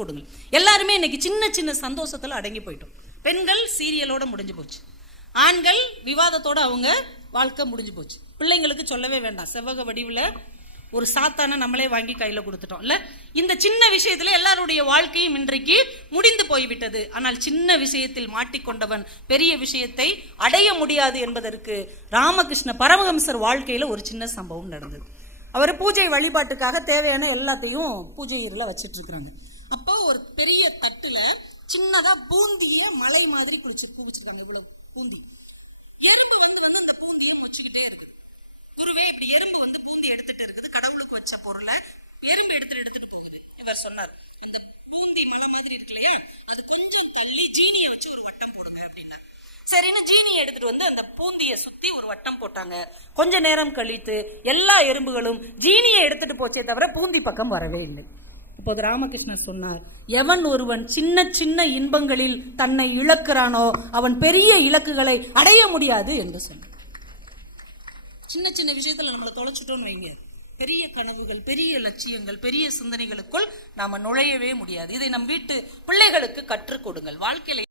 கொடுங்கள். எல்லாருமே இன்னைக்கு சின்ன சின்ன சந்தோஷத்துல அடங்கி போயிட்டோம். பெண்கள் சீரியலோட முடிஞ்சு போச்சு, ஆண்கள் விவாதத்தோட அவங்க வாழ்க்கை முடிஞ்சு போச்சு. பிள்ளைங்களுக்கு சொல்லவே வேண்டாம், செவ்வக வடிவில் ஒரு சாத்தான நம்மளே வாங்கி கையில கொடுத்துட்டோம் இல்ல. இந்த சின்ன விஷயத்துல எல்லாருடைய வாழ்க்கையும் இன்றைக்கு முடிந்து போய்விட்டது. ஆனால் சின்ன விஷயத்தில் மாட்டிக்கொண்டவன் பெரிய விஷயத்தை அடைய முடியாது என்பதற்கு ராமகிருஷ்ண பரமஹம்சர் வாழ்க்கையில ஒரு சின்ன சம்பவம் நடந்தது. அவர் பூஜை வழிபாட்டுக்காக தேவையான எல்லாத்தையும் பூஜை அறையில வச்சிட்டு இருக்கிறாங்க. அப்போ ஒரு பெரிய தட்டுல சின்னதா பூந்திய மலை மாதிரி குவிச்சிருக்கீங்க. இவ்வளவு பூந்தி, எறும்பு வந்து அந்த பூந்தியை மொச்சுக்கிட்டே இருக்கு. குருவே, இப்படி எறும்பு பூந்தி எடுத்துட்டு இருக்குது, கடவுளுக்கு வச்ச பொருளை எறும்பு எடுத்துட்டு போகுது. இவர் சொன்னார், இந்த பூந்தி மலை மாதிரி இருக்கு இல்லையா, அது கொஞ்சம் தள்ளி ஜீனியை வச்சு ஒரு வட்டம் போடுங்க அப்படின்னா. சரின்னு ஜீனியை எடுத்துட்டு அந்த பூந்தியை சுத்தி ஒரு வட்டம் போட்டாங்க. கொஞ்ச நேரம் கழித்து எல்லா எறும்புகளும் ஜீனியை எடுத்துட்டு போச்சே தவிர பூந்தி பக்கம் வரவே இல்லை. இப்போது ராமகிருஷ்ணர் சொன்னார், எவன் ஒருவன் சின்ன சின்ன இன்பங்களில் தன்னை இழக்கிறானோ அவன் பெரிய இலக்குகளை அடைய முடியாது என்று சொன்னார். சின்ன சின்ன விஷயத்துல நம்மளை தொலைச்சிட்டோம்னு வைங்க, பெரிய கனவுகள், பெரிய லட்சியங்கள், பெரிய சிந்தனைகளுக்குள் நாம நுழையவே முடியாது. இதை நம் வீட்டு பிள்ளைகளுக்கு கற்றுக் கொடுங்கள். வாழ்க்கையில